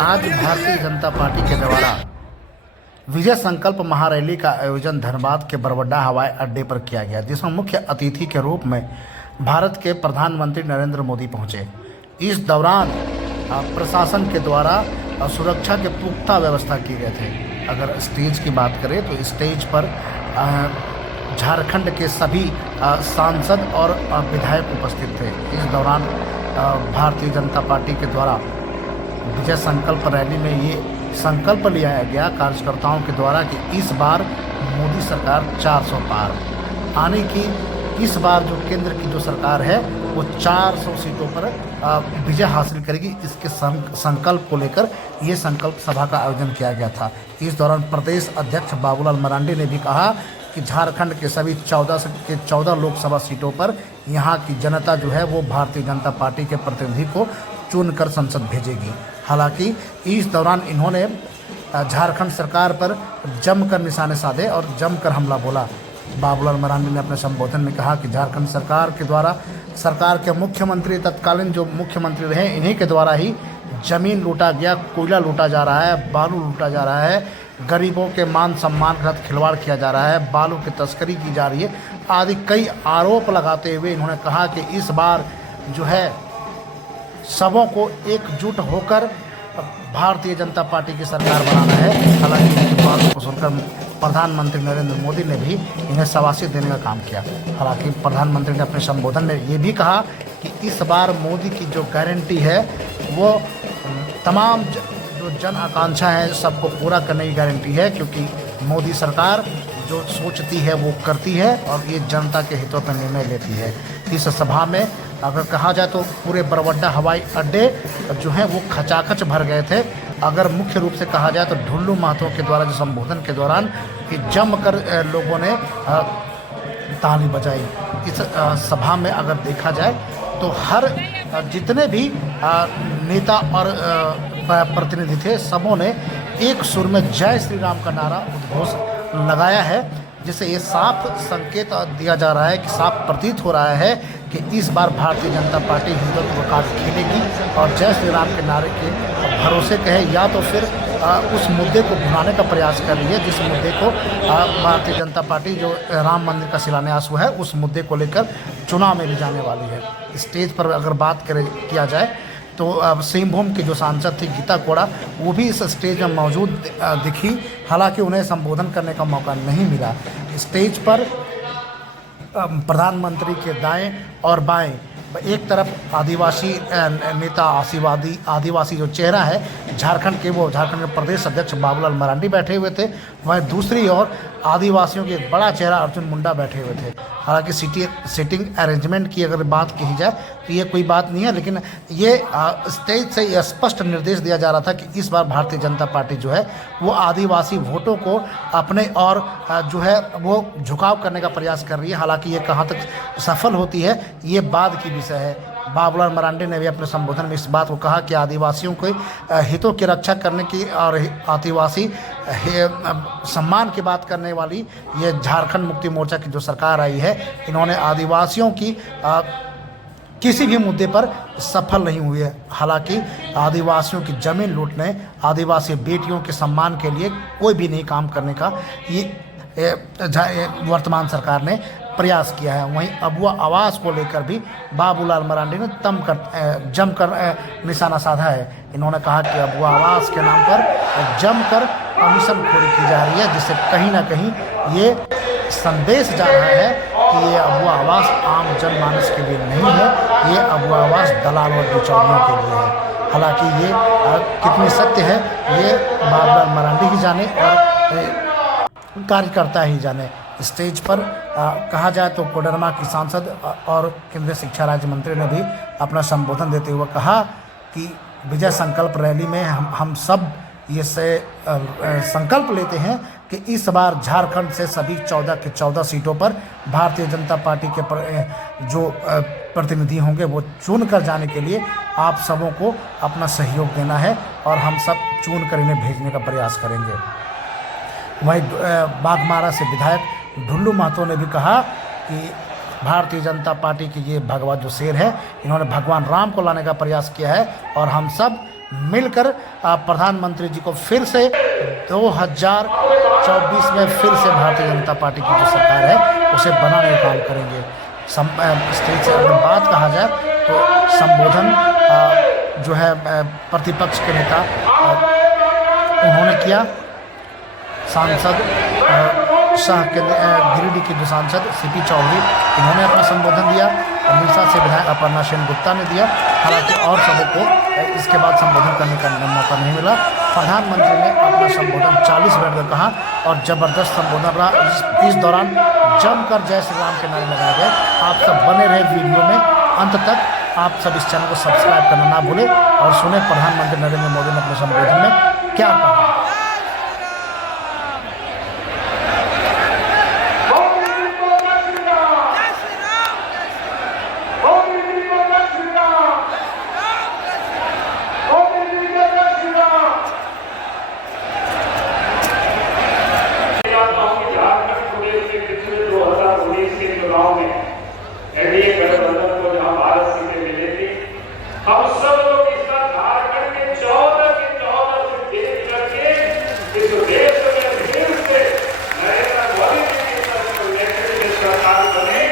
आज भारतीय जनता पार्टी के द्वारा विजय संकल्प महारैली का आयोजन धनबाद के बरबड्डा हवाई अड्डे पर किया गया, जिसमें मुख्य अतिथि के रूप में भारत के प्रधानमंत्री नरेंद्र मोदी पहुंचे। इस दौरान प्रशासन के द्वारा सुरक्षा के पुख्ता व्यवस्था किए गए थे। अगर स्टेज की बात करें तो स्टेज पर झारखंड के सभी सांसद और विधायक उपस्थित थे। इस दौरान भारतीय जनता पार्टी के द्वारा विजय संकल्प रैली में ये संकल्प लिया गया कार्यकर्ताओं के द्वारा कि इस बार मोदी सरकार 400 पार आने की, इस बार जो केंद्र की जो सरकार है वो 400 सीटों पर विजय हासिल करेगी। इसके संकल्प को लेकर ये संकल्प सभा का आयोजन किया गया था। इस दौरान प्रदेश अध्यक्ष बाबूलाल मरांडी ने भी कहा कि झारखंड के सभी 14 लोकसभा सीटों पर यहाँ की जनता जो है वो भारतीय जनता पार्टी के प्रतिनिधि को चुनकर संसद भेजेगी। हालांकि इस दौरान इन्होंने झारखंड सरकार पर जमकर निशाने साधे और जमकर हमला बोला। बाबूलाल मरांडी ने अपने संबोधन में कहा कि झारखंड सरकार के द्वारा, सरकार के मुख्यमंत्री, तत्कालीन जो मुख्यमंत्री रहे, इन्हीं के द्वारा ही जमीन लूटा गया, कोयला लूटा जा रहा है, बालू लूटा जा रहा है, गरीबों के मान सम्मान के साथ खिलवाड़ किया जा रहा है, बालू की तस्करी की जा रही है आदि कई आरोप लगाते हुए इन्होंने कहा कि इस बार जो है सबों को एकजुट होकर भारतीय जनता पार्टी की सरकार बनाना है। हालांकि इनकी बातों को सुनकर प्रधानमंत्री नरेंद्र मोदी ने भी इन्हें शाबाशी देने का काम किया। हालांकि प्रधानमंत्री ने अपने संबोधन में ये भी कहा कि इस बार मोदी की जो गारंटी है वो तमाम जो जन आकांक्षा है सबको पूरा करने की गारंटी है, क्योंकि मोदी सरकार जो सोचती है वो करती है और ये जनता के हितों पर निर्णय लेती है। इस सभा में अगर कहा जाए तो पूरे बरबड्डा हवाई अड्डे जो हैं वो खचाखच भर गए थे। अगर मुख्य रूप से कहा जाए तो ढुल्लू महतो के द्वारा जो संबोधन के दौरान कि जमकर लोगों ने ताली बजाई। इस सभा में अगर देखा जाए तो हर जितने भी नेता और प्रतिनिधि थे सबों ने एक सुर में जय श्री राम का नारा उद्घोष लगाया है, जिससे ये साफ संकेत दिया जा रहा है कि साफ प्रतीत हो रहा है कि इस बार भारतीय जनता पार्टी हिंदुत्व का खेलेगी और जय श्री राम के नारे के भरोसे कहे या तो फिर उस मुद्दे को भुनाने का प्रयास कर रही है, जिस मुद्दे को भारतीय जनता पार्टी जो राम मंदिर का शिलान्यास हुआ है उस मुद्दे को लेकर चुनाव में भी जाने वाली है। स्टेज पर अगर बात किया जाए तो सिंहभूम की जो सांसद थी गीता कोड़ा, वो भी इस स्टेज में मौजूद दिखी। हालांकि उन्हें संबोधन करने का मौका नहीं मिला। स्टेज पर प्रधानमंत्री के दाएं और बाएं एक तरफ आदिवासी नेता, आदिवासी जो चेहरा है झारखंड के, वो झारखंड के प्रदेश अध्यक्ष बाबूलाल मरांडी बैठे हुए थे। वहीं दूसरी ओर आदिवासियों के एक बड़ा चेहरा अर्जुन मुंडा बैठे हुए थे। हालांकि सीटिंग अरेंजमेंट की अगर बात की जाए तो ये कोई बात नहीं है, लेकिन ये स्टेज से ये स्पष्ट निर्देश दिया जा रहा था कि इस बार भारतीय जनता पार्टी जो है वो आदिवासी वोटों को अपने और जो है वो झुकाव करने का प्रयास कर रही है। हालांकि ये कहाँ तक सफल होती है ये बाद की विषय है। बाबूलाल मरांडी ने भी अपने संबोधन में इस बात को कहा कि आदिवासियों के हितों की रक्षा करने की और आदिवासी सम्मान की बात करने वाली ये झारखंड मुक्ति मोर्चा की जो सरकार आई है, इन्होंने आदिवासियों की किसी भी मुद्दे पर सफल नहीं हुई है। हालांकि आदिवासियों की ज़मीन लूटने, आदिवासी बेटियों के सम्मान के लिए कोई भी नहीं काम करने का ये वर्तमान सरकार ने प्रयास किया है। वहीं अबुआ आवास को लेकर भी बाबूलाल मरांडी ने जमकर निशाना साधा है। इन्होंने कहा कि अबुआ आवास के नाम पर जमकर कमीशन खोरी की जा रही है, जिससे कहीं ना कहीं ये संदेश जा रहा है कि ये अबुआ आवास आम जनमानस के लिए नहीं है, ये अबुआ आवास दलाल और बिचौलियों के लिए है। हालांकि ये कितनी सत्य है ये बाबूलाल मरांडी ही जाने और कार्यकर्ता ही जाने। स्टेज पर कहा जाए तो कोडरमा की सांसद और केंद्रीय शिक्षा राज्य मंत्री ने भी अपना संबोधन देते हुए कहा कि विजय संकल्प रैली में हम सब ये संकल्प लेते हैं कि इस बार झारखंड से सभी 14 के 14 सीटों पर भारतीय जनता पार्टी के जो प्रतिनिधि होंगे वो चुन कर जाने के लिए आप सबों को अपना सहयोग देना है और हम सब चुन कर इन्हें भेजने का प्रयास करेंगे। वहीं बाघमारा से विधायक ढुल्लू महतो ने भी कहा कि भारतीय जनता पार्टी की ये भगवा जो शेर है, इन्होंने भगवान राम को लाने का प्रयास किया है और हम सब मिलकर प्रधानमंत्री जी को फिर से 2024 में फिर से भारतीय जनता पार्टी की जो सरकार है उसे बनाने का काम करेंगे। स्टेज से अगर बात कहा जाए तो संबोधन जो है प्रतिपक्ष के नेता उन्होंने किया। सांसद शाह के गिरिडीह के जो सांसद सीपी चौधरी इन्होंने अपना संबोधन दिया। मिर्सा से विधायक अपर्णा सेन गुप्ता ने दिया। हालांकि और सबों को इसके बाद संबोधन करने का मौका नहीं मिला। प्रधानमंत्री ने अपना संबोधन 40 मिनट का कहा और ज़बरदस्त संबोधन रहा। इस दौरान जमकर जय श्री राम के नारे लगाए गए। आप सब बने रहे वीडियो में अंत तक। आप सब इस चैनल को सब्सक्राइब करना ना भूलें और सुने प्रधानमंत्री नरेंद्र मोदी ने अपने संबोधन में क्या कहा। एनडीए गठबंधन को जहां 12 सीटें मिली थी, हम सब लोग इस बार झारखंड के 14 से देख करके इस देश में फिर से नरेंद्र मोदी जी की नेतृत्व में सरकार बने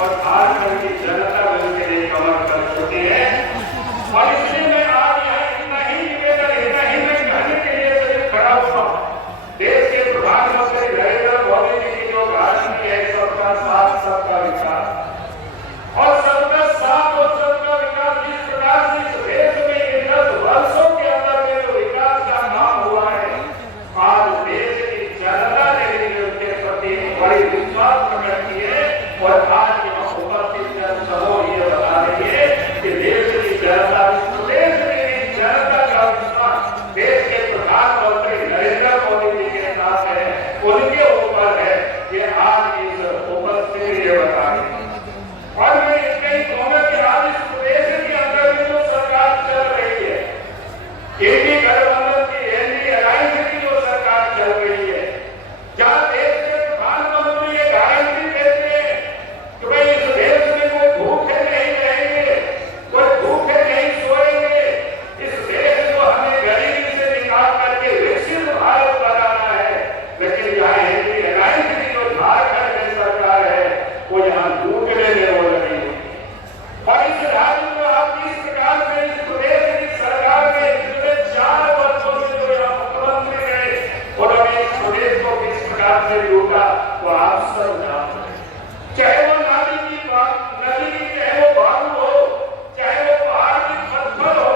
और झारखंड की जनता मिलकर एक कमर कर चुके हैं। और इसलिए मैं आज यहाँ इतना ही निवेदन मैं कहने के लिए सिर्फ खड़ा हुआ। देश के प्रधानमंत्री नरेंद्र मोदी जी की जो गारंटी है सबका साथ सबका विकास और सबका साथ और सबका विकास, जिस प्रकार से इस देश में इन 10 वर्षों के अंदर में जो विकास का काम हुआ है, आज देश की जनता ने भी उसके प्रति बड़ी विश्वास प्रकट किए। और आज यहाँ उपस्थित जनसमूह ये बता रही है कि देश की जनता, प्रदेश की जनता का विश्वास देश के प्रधानमंत्री नरेंद्र मोदी जी के साथ है, उनके ऊपर है। ये आज इस उपस्थिति ये बता रही है। और मैं इसके ही कहूंगा कि आज इस प्रदेश के अंदर में जो सरकार चल रही है, एनडीए गठबंधन की एनडीए अलायंस की जो सरकार चल रही है, जहां देश के प्रधानमंत्री ये गारंटी देते हैं कि भाई इस देश में कोई भूखे नहीं रहेंगे, कोई भूखे नहीं सोएंगे। इस देश को हमें गरीबी से निकाल करके विकसित भारत बनाना है। लेकिन यहाँ एनडीए अलायंस की जो झारखंड में सरकार है वो यहाँ लूटने में हो रही है। और इस राज्य में आप इस प्रकार से इस प्रदेश की सरकार में पिछले 4 वर्षों में जो यहाँ मुख्यमंत्री रहे उन्होंने इस प्रदेश को किस प्रकार से लूटा वो आप सब जानते हैं। चाहे वो नदी की चाहे वो बालू हो, चाहे वो पहाड़ की पत्थर हो,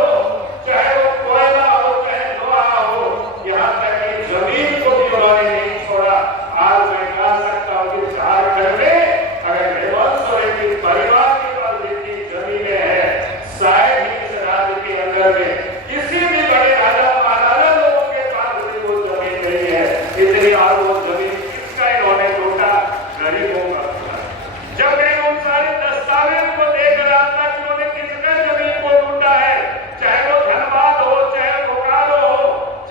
चाहे वो कोयला हो, चाहे लोहा हो, यहाँ तक कि जमीन को भी उन्होंने नहीं छोड़ा। आज मैं कह सकता हूँ कि झारखंड में अगर हेमंत सोरेन के परिवार के पास जितनी जमीनें हैं, शायद ही इस राज्य के अंदर में किसी भी बड़े राजा महाराजा लोगों के पास भी वो जमीन नहीं है। इसलिए आज वो जमीन किसका इन्होंने लूटा? गरीबों का। जब मैं उन सारे दस्तावेज को देख रहा था कि उन्होंने किसका जमीन को लूटा है, चाहे वो धनबाद हो, चाहे बोकारो हो,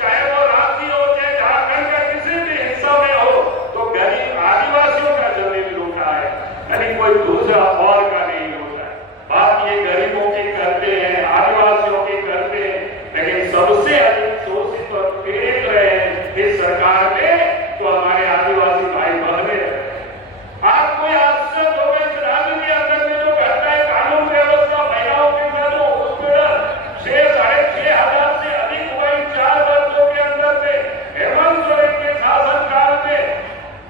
चाहे वो रांची हो, चाहे झारखंड का किसी भी हिस्सा में हो, तो गरीब आदिवासियों का जमीन लूटा है, यानी कोई दूसरा और का नहीं लूटा है। बात ये गरीबों की करते हैं, आदिवासियों की करते हैं, लेकिन सबसे अधिक शोषित और पीड़ित रहे इस सरकार में तो हमारे आदिवासी भाई बहने। आपको आश्चर्य होगा इस राज्य के अंदर में जो घटना है, कानून व्यवस्था, महिलाओं के साथ जो उत्पीड़न 6,500 से अधिक हुआ इन 4 वर्षों के अंदर में हेमंत सोरेन के शासनकाल में।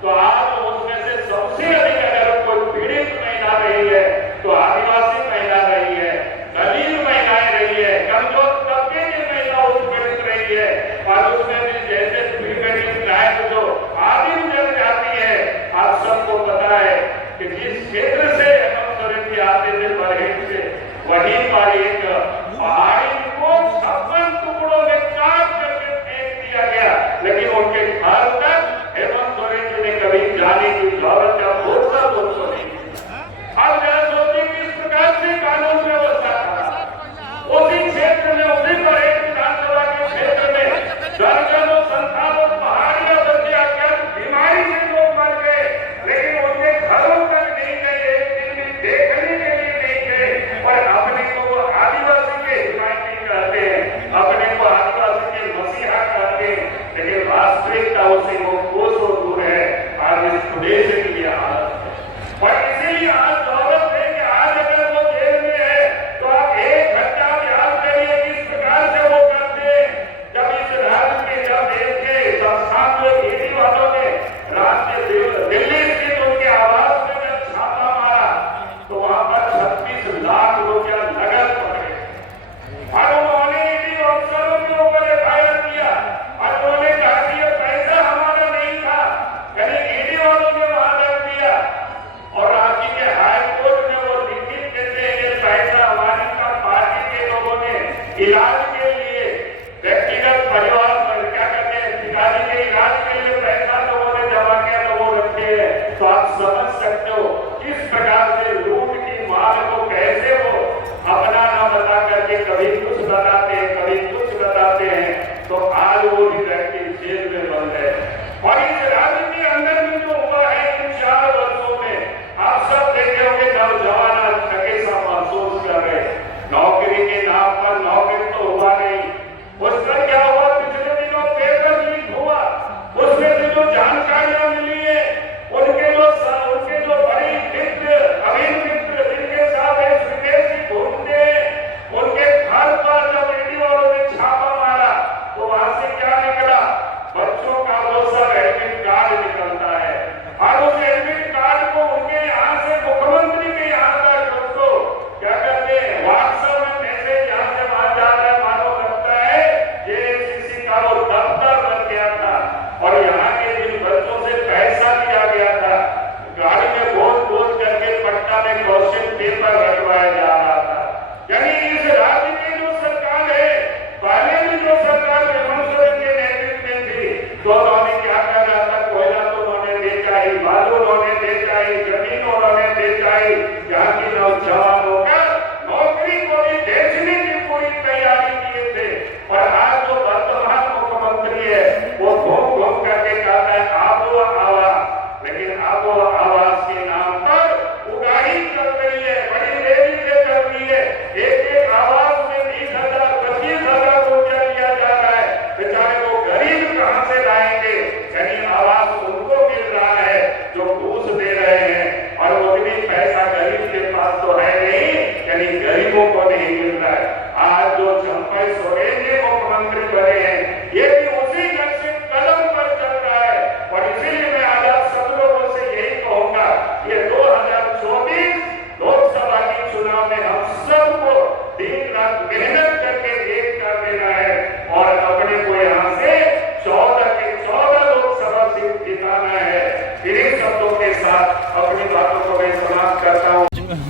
तो आज उसमें से सबसे अधिक अगर कोई पीड़ित महिला रही है तो आदिवासी महिला रही है, दलित महिलाएं रही है, कमजोर तबके की महिला उसमें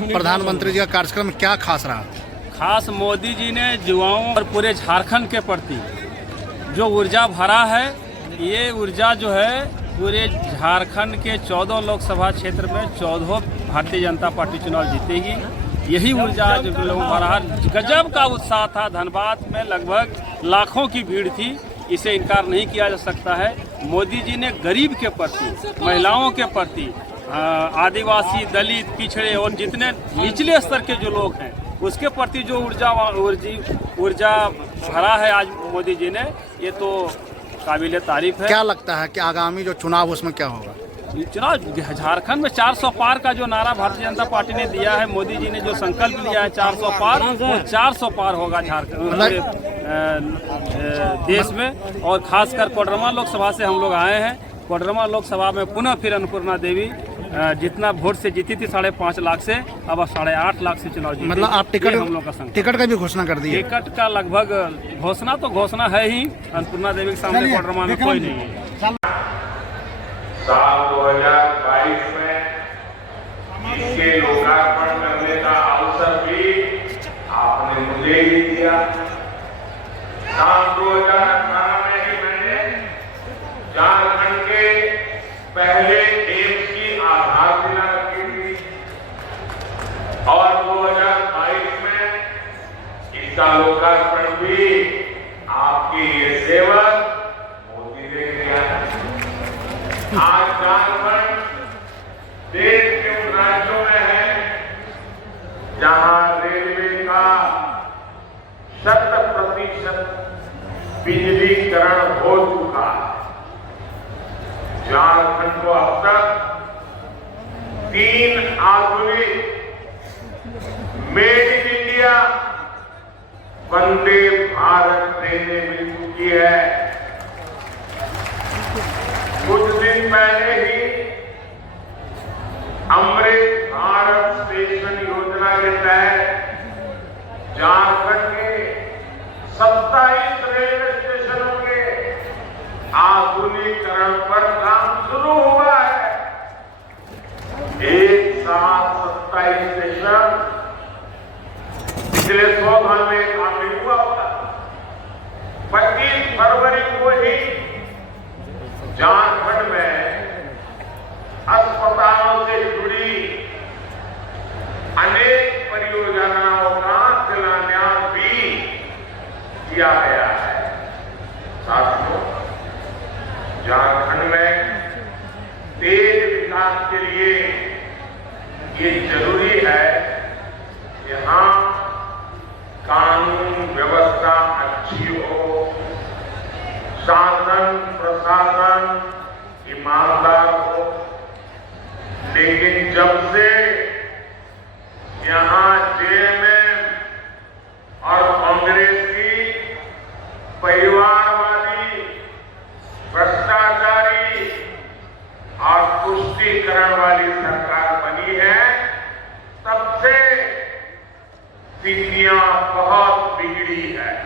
प्रधानमंत्री जी का कार्यक्रम क्या खास रहा? खास मोदी जी ने युवाओं और पूरे झारखंड के प्रति जो ऊर्जा भरा है, ये ऊर्जा जो है पूरे झारखंड के 14 लोकसभा क्षेत्र में 14 भारतीय जनता पार्टी चुनाव जीतेगी। यही ऊर्जा आज लोगों भरा, गजब का उत्साह था। धनबाद में लगभग लाखों की भीड़ थी, इसे इनकार नहीं किया जा सकता है। मोदी जी ने गरीब के प्रति, महिलाओं के प्रति, आदिवासी, दलित, पिछड़े और जितने निचले स्तर के जो लोग हैं उसके प्रति जो ऊर्जा भरा है आज मोदी जी ने, ये तो काबिले तारीफ है। क्या लगता है कि आगामी जो चुनाव उसमें क्या होगा? चुनाव झारखंड में 400 पार का जो नारा भारतीय जनता पार्टी ने दिया है, मोदी जी ने जो संकल्प लिया है 400 पार, वो 400 पार होगा झारखंड देश में। और खासकर कोडरमा लोकसभा से हम लोग आए हैं। कोडरमा लोकसभा में पुनः फिर अन्नपूर्णा देवी जितना वोट से जीती थी 5.5 लाख से, अब 8.5 लाख से चुनाव जीती। मतलब आप हम लोग का टिकट का भी घोषणा कर दी है? टिकट का लगभग घोषणा है ही। अन्नपूर्णा देवी के सामने कोडरमा में कोई नहीं है। साल 2022 में इसके लोकार्पण करने का अवसर भी आपने मुझे ही दिया। साल 2018 में ही मैंने झारखंड के पहले एम्स की आधारशिला रखी थी और 2022 में इसका लोकार्पण भी आपके ये सेवक मोदी ने किया। आज झारखंड देश के उन राज्यों में है जहां रेलवे का 100% बिजलीकरण हो चुका है। झारखंड को अब तक 3 आधुनिक made in India Vande Bharat ट्रेनें मिल चुकी है। कुछ दिन पहले ही अमृत भारत स्टेशन योजना के तहत झारखंड के 27 रेलवे स्टेशनों के आधुनिकीकरण पर काम शुरू हुआ है। एक साथ 27 स्टेशन पिछले 100 साल में काम नहीं हुआ होता। 25 फरवरी को ही झारखंड में अस्पतालों से जुड़ी अनेक परियोजनाओं का शिलान्यास भी किया गया है। साथियों, झारखंड में तेज विकास के लिए ये जरूरी है कि यहां कानून व्यवस्था अच्छी हो, शासन प्रशासन ईमानदार हो। लेकिन जब से यहां जेएमएम और कांग्रेस की परिवारवादी, भ्रष्टाचारी और तुष्टीकरण वाली सरकार बनी है, तब से स्थितियां बहुत बिगड़ी है।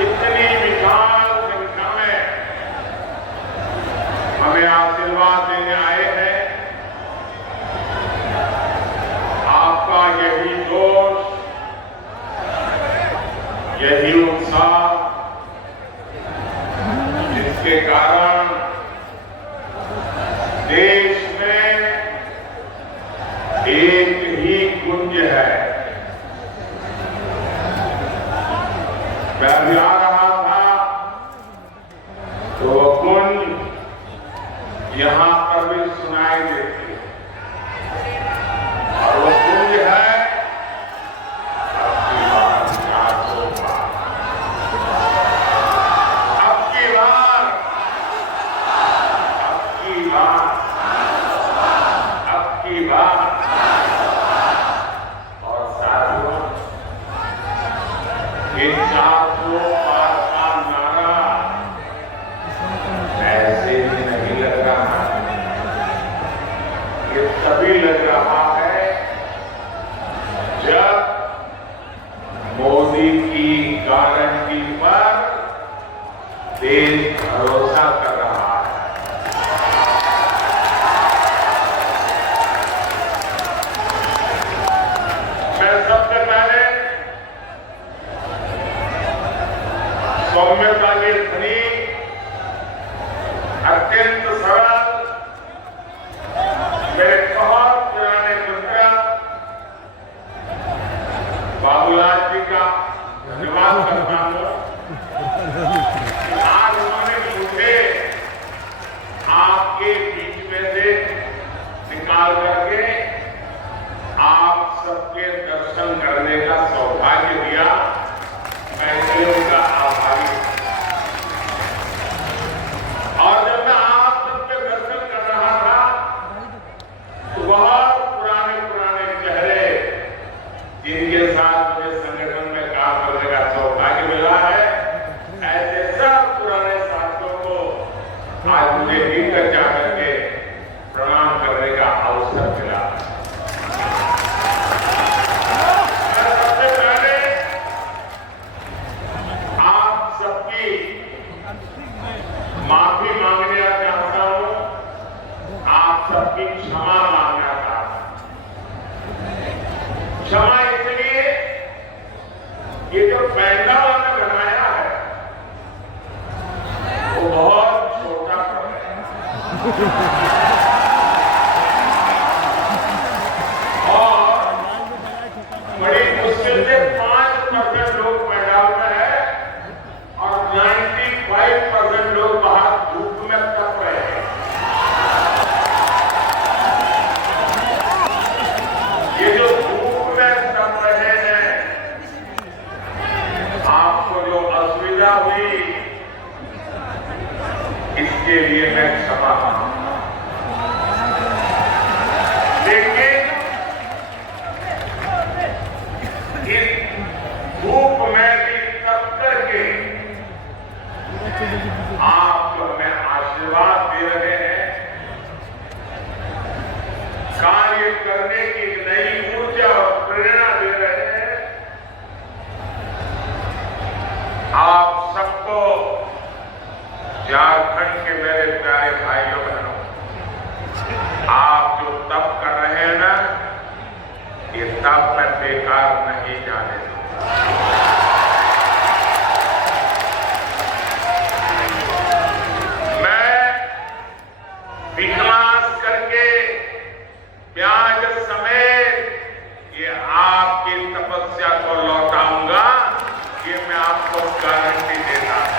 इतनी विशाल संख्या में हमें आशीर्वाद देने आए हैं। आपका यही जोश, यही उत्साह, जिसके कारण देश में एक ही गुंज है। मैं भी आ रहा था तो यहां पर भी सुनाई देती है और वो गूंज है अब की बार 400 पार, अब की बार, अब की बार, अब की बार। और साथियों, ये 400 पार का नारा ऐसे ही नहीं लग रहा, ये तभी लग रहा है जब मोदी की गारंटी पर देश भरोसा कर रहा है। मैं सबसे पहले सौम्यता के धनी, अत्यंत सरल, मेरे बहुत पुराने मित्र बाबूलाल जी का धन्यवाद करता हूं। आज उन्होंने मुझे आपके बीच में से निकाल करके आप सबके दर्शन करने का सौभाग्य दिया। मैं इसलिए उनका आभारी हूं। और जब मैं आप सबके दर्शन कर रहा था तो बहुत पुराने पुराने चेहरे जिनके साथ मुझे संगठन में काम करने का सौभाग्य मिला है, ऐसे सब पुराने साथियों को आज मुझे भीतर जाकर के प्रणाम करने का अवसर मिला। मैं सबसे पहले आप सबकी माफी मांगने चाहता हूं, आप सबकी क्षमा मांगना चाहता हूं। क्षमा इसलिए ये जो पैंडाल हमने बनाया है वो बहुत छोटा है और बड़ी मुश्किल से 5% लोग पैंडाल में है और 95% लोग बाहर धूप में तप रहे हैं। ये जो धूप में तप रहे हैं, आपको जो असुविधा हुई इसके लिए मैं क्षमा मांगता हूं। लेकिन इस धूप में भी तप करके आप जो हमें आशीर्वाद दे रहे हैं, कार्य करने की एक नई ऊर्जा और प्रेरणा दे रहे हैं, आप सबको, झारखंड के मेरे प्यारे भाइयों बहनों, आप जो तप कर रहे हैं ना, ये तप में बेकार नहीं जाने दूंगा। मैं विश्वास करके ब्याज समेत ये आपकी तपस्या को लौटाऊंगा, ये मैं आपको गारंटी देता हूं।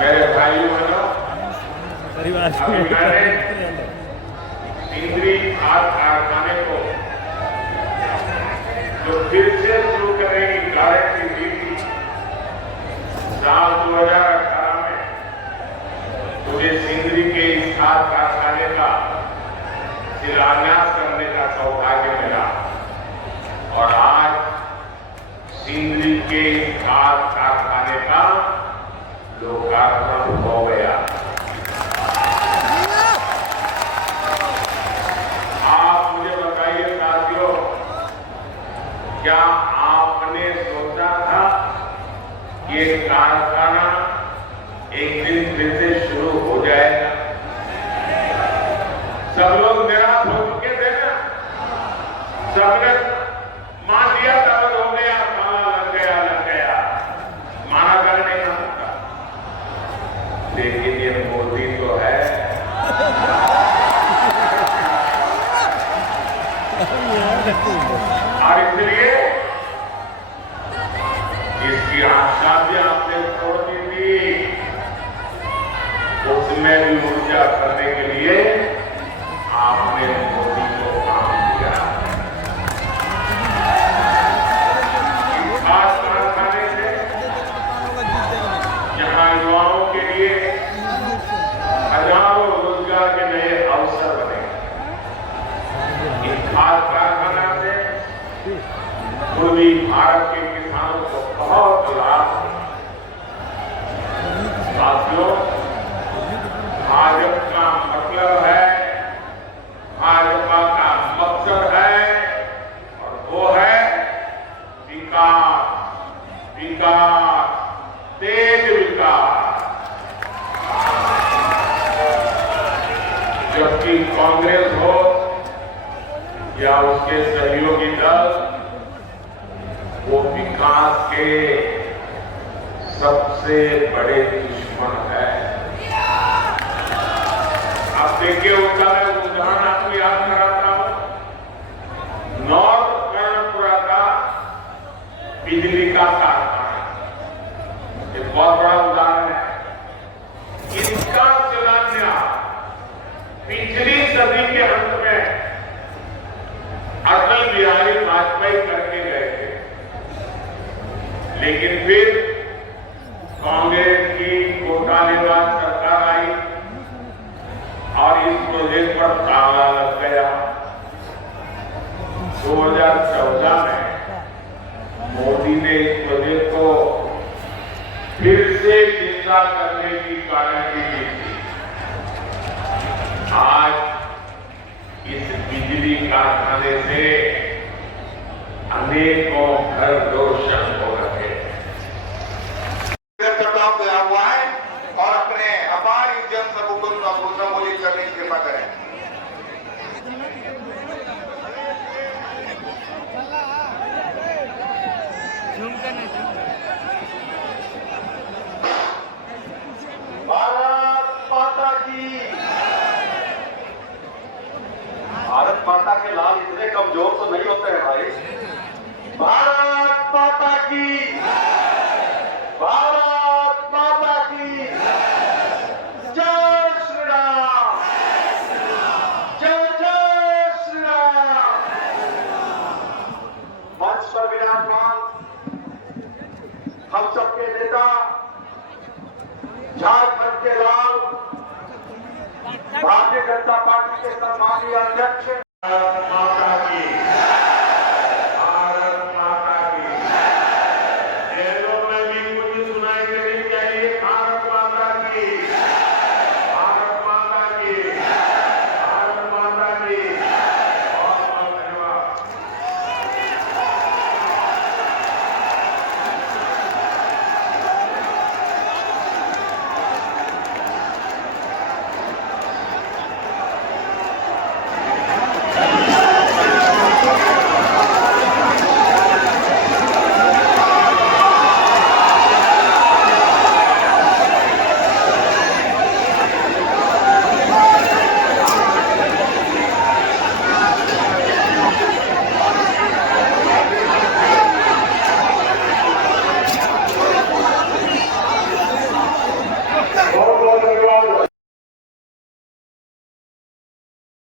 मेरे भाइयों बहनों, अभी मैंने सिंदरी खाद कारखाने को जो फिर से शुरू करने की गारंटी दी थी साल 2018 में, मुझे सिंदरी के इस खाद कारखाने का शिलान्यास करने का सौभाग्य मिला और आज सिंदरी के खाद कारखाने का लोकार्पण हो गया। आप मुझे बताइए साथियों, क्या आपने सोचा था कि ये कारखाना एक दिन फिर से शुरू हो जाएगा? सब लोग निराश हो चुके थे ना, सबने मान लिया था हो गया, ताला लग गया, माना कर नहीं सकता। लेकिन ये मोदी तो है, और इसलिए इसकी आशा भी आपने छोड़ दी थी, उसमें भी ऊर्जा करने के लिए आपने मोदी को काम दिया। खाद कारखाने से यहाँ युवाओं के लिए हजारों रोजगार के नए अवसर बने। इस खाद कारखाना से पूर्वी भारत के किसानों को बहुत लाभ है। साथियों, भाजपा का मतलब है, भाजपा का मकसद है, और वो है विकास, विकास, तेज विकास। जबकि कांग्रेस हो या उसके सहयोगी दल, वो विकास के सबसे बड़े दुश्मन है। अब देखिए, उदाहरण आपको याद कराता हूं, नॉर्थ कर्णपुरा का बिजली का कारखाना एक बहुत बड़ा उदाहरण है। इसका शिलान्यास पिछली सदी के अंत में अटल बिहारी वाजपेयी करके गए थे, लेकिन फिर कांग्रेस की घोटालेबाज सरकार आई और इस प्रोजेक्ट पर ताला लग गया। 2014 में मोदी ने इस प्रोजेक्ट को फिर से जिंदा करने की गारंटी दी थी। आज इस बिजली कारखाने से अनेकों घर रोशन हो रहे हैं। हुआ है और अपने अपार जन सबको संबोधित करने की कृपा करें। भारत माता की। भारत माता के लाल इतने कमजोर तो नहीं होते हैं भाई। भारत माता की। भारत माता की। जय श्री राम। जय जय श्री राम। मंच पर विराजमान हम सबके नेता, झारखंड के लाल, भारतीय जनता पार्टी के सम्मानीय अध्यक्ष, भारत माता की।